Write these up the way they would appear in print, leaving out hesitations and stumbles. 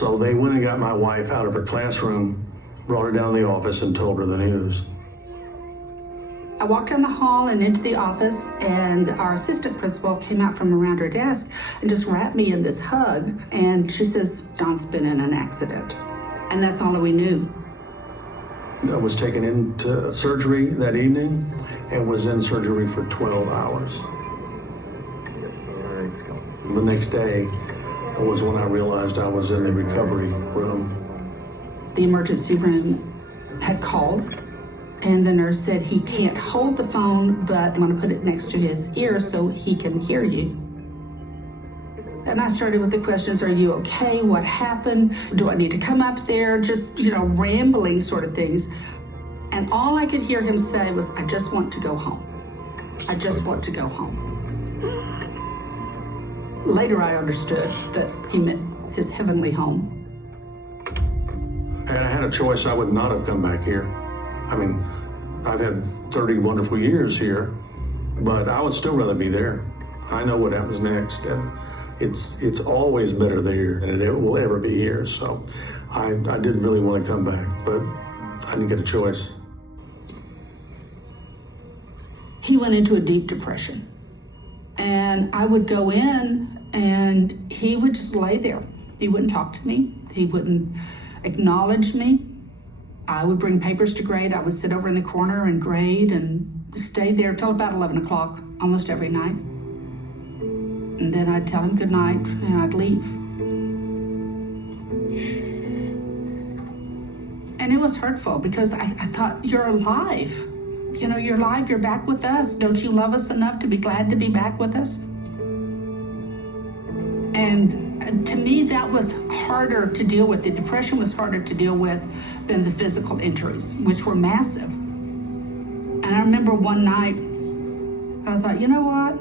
So they went and got my wife out of her classroom, brought her down to the office and told her the news. I walked down the hall and into the office, and our assistant principal came out from around her desk and just wrapped me in this hug. And she says, Don's been in an accident. And that's all that we knew. I was taken into surgery that evening and was in surgery for 12 hours. The next day was when I realized I was in the recovery room. The emergency room had called, and the nurse said, he can't hold the phone, but I'm going to put it next to his ear so he can hear you. And I started with the questions, are you okay? What happened? Do I need to come up there? Just, rambling sort of things. And all I could hear him say was, I just want to go home. I just want to go home. Later I understood that he meant his heavenly home. Had I had a choice, I would not have come back here. I mean, I've had 30 wonderful years here, but I would still rather be there. I know what happens next, and it's always better there than it will ever be here. So I didn't really want to come back, but I didn't get a choice. He went into a deep depression, and I would go in and he would just lay there. He wouldn't talk to me. He wouldn't acknowledge me. I would bring papers to grade. I would sit over in the corner and grade and stay there till about 11 o'clock almost every night. And then I'd tell him good night and I'd leave. And it was hurtful because I thought, you're alive. You're alive, you're back with us. Don't you love us enough to be glad to be back with us? And to me, that was harder to deal with. The depression was harder to deal with than the physical injuries, which were massive. And I remember one night, I thought, you know what?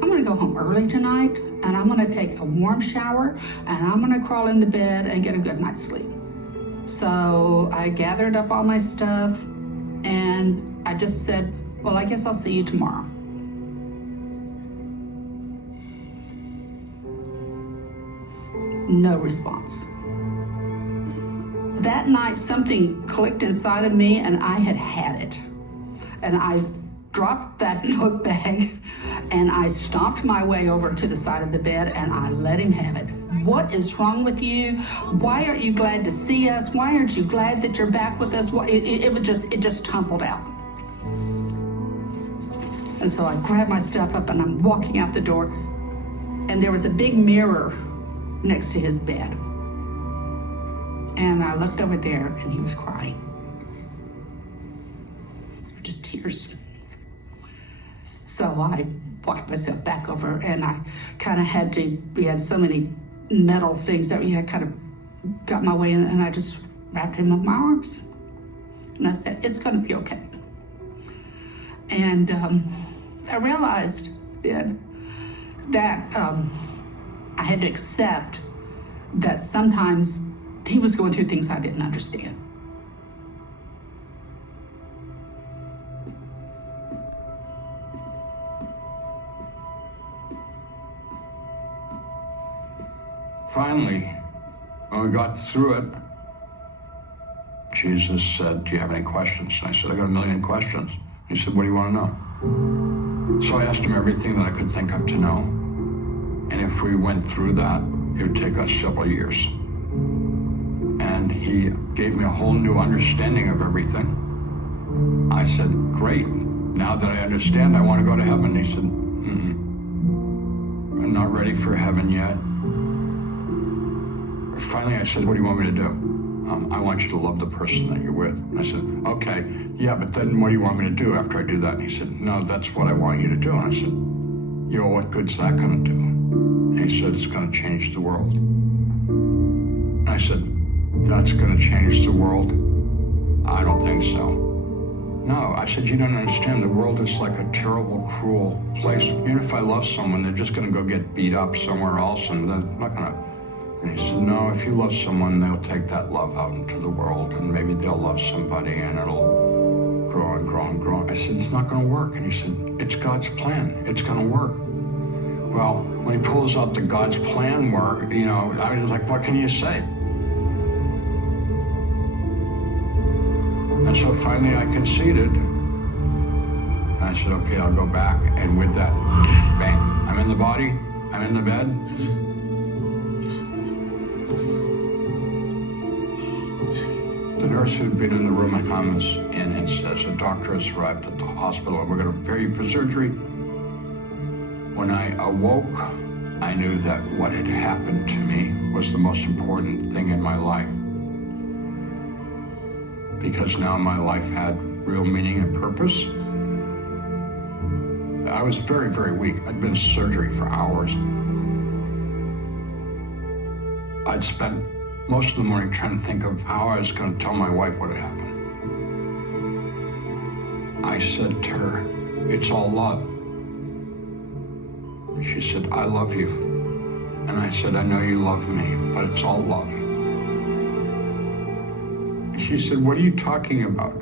I'm gonna go home early tonight, and I'm gonna take a warm shower, and I'm gonna crawl in the bed and get a good night's sleep. So I gathered up all my stuff, and I just said, well, I guess I'll see you tomorrow. No response. That night, something clicked inside of me, and I had it. And I dropped that book bag, and I stomped my way over to the side of the bed, and I let him have it. What is wrong with you? Why aren't you glad to see us? Why aren't you glad that you're back with us? It just tumbled out. And so I grabbed my stuff up, and I'm walking out the door, and there was a big mirror next to his bed. And I looked over there, and he was crying. Just tears. So I walked myself back over, and I kind of we had so many metal things that I kind of got my way in, and I just wrapped him in my arms. And I said, it's gonna be okay. And I realized then that I had to accept that sometimes he was going through things I didn't understand. Finally, when we got through it, Jesus said, do you have any questions? And I said, I got a million questions. He said, what do you want to know? So I asked him everything that I could think of to know. And if we went through that, it would take us several years. And he gave me a whole new understanding of everything. I said, great. Now that I understand, I want to go to heaven. He said, I'm not ready for heaven yet. Finally, I said, what do you want me to do? I want you to love the person that you're with. And I said, okay, yeah, but then what do you want me to do after I do that? And he said, no, that's what I want you to do. And I said, what good's that gonna do? And he said, it's gonna change the world. And I said, that's gonna change the world? I don't think so. No, I said, you don't understand. The world is like a terrible, cruel place. Even if I love someone, they're just gonna go get beat up somewhere else, and they're not gonna. And he said, no, if you love someone, they'll take that love out into the world, and maybe they'll love somebody, and it'll grow and grow and grow. I said, it's not gonna work. And he said, it's God's plan. It's gonna work. Well, when he pulls out the God's plan work, I was like, what can you say? And so finally I conceded. And I said, okay, I'll go back. And with that, bang, I'm in the body, I'm in the bed. The nurse who'd been in the room comes in and says, the doctor has arrived at the hospital and we're going to prepare you for surgery. When I awoke, I knew that what had happened to me was the most important thing in my life. Because now my life had real meaning and purpose. I was very, very weak. I'd been in surgery for hours. I'd spent most of the morning trying to think of how I was going to tell my wife what had happened. I said to her, it's all love. She said, I love you. And I said, I know you love me, but it's all love. She said, what are you talking about?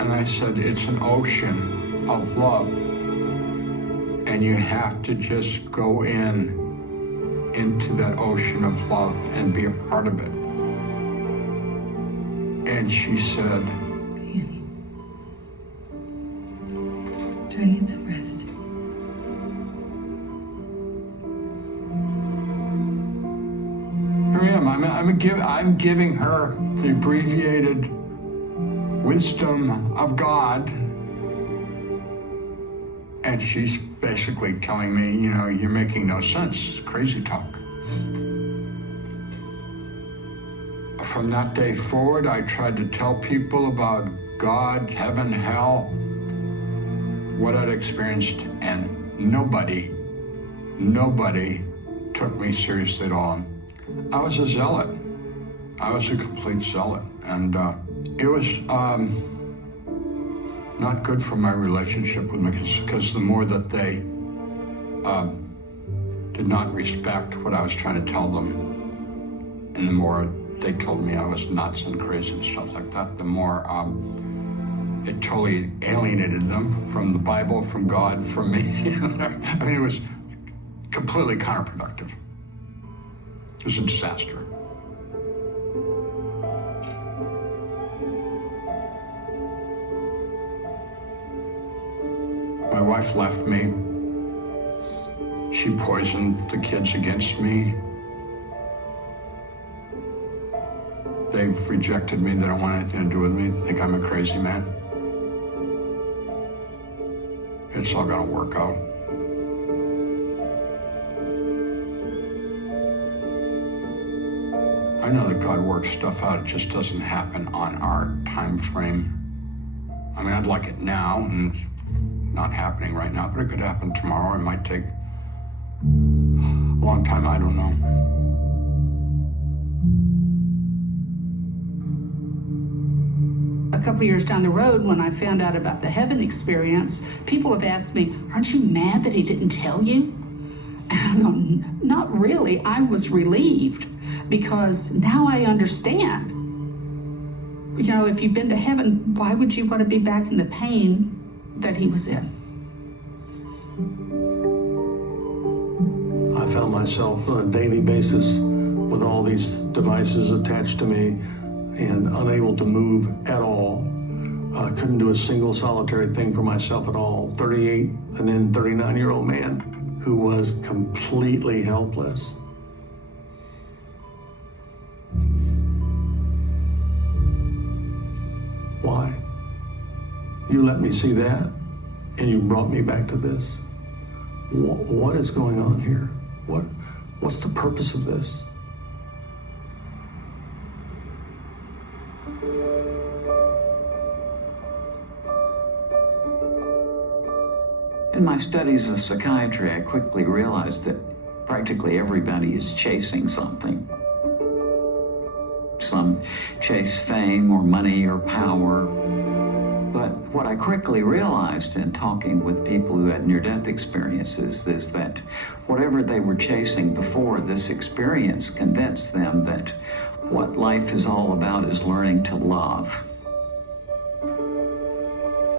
And I said, it's an ocean of love. And you have to just go into that ocean of love and be a part of it. And she said, Danny, try to get some rest. here I am. I'm giving her the abbreviated wisdom of God. And she's basically telling me, you know, you're making no sense. It's crazy talk. From that day forward, I tried to tell people about God, heaven, hell, what I'd experienced, and nobody took me seriously at all. I was a zealot. I was a complete zealot. And it was not good for my relationship with me, because the more that they did not respect what I was trying to tell them, and the more they told me I was nuts and crazy and stuff like that, the more it totally alienated them from the Bible, from God, from me. I mean, it was completely counterproductive. It was a disaster. My wife left me. She poisoned the kids against me. They've rejected me. They don't want anything to do with me. They think I'm a crazy man. It's all gonna work out. I know that God works stuff out. It just doesn't happen on our time frame. I mean, I'd like it now, and it's not happening right now, but it could happen tomorrow. It might take a long time. I don't know. A couple of years down the road, when I found out about the heaven experience, people have asked me, aren't you mad that he didn't tell you? And I'm going, not really. I was relieved, because now I understand. You know, if you've been to heaven, why would you want to be back in the pain that he was in? I found myself on a daily basis with all these devices attached to me and unable to move at all. I couldn't do a single solitary thing for myself at all. 38 and then 39-year-old man who was completely helpless. Why? You let me see that, and you brought me back to this. What is going on here? What's the purpose of this? In my studies of psychiatry, I quickly realized that practically everybody is chasing something. Some chase fame or money or power. But what I quickly realized in talking with people who had near-death experiences is that whatever they were chasing before this experience convinced them that what life is all about is learning to love.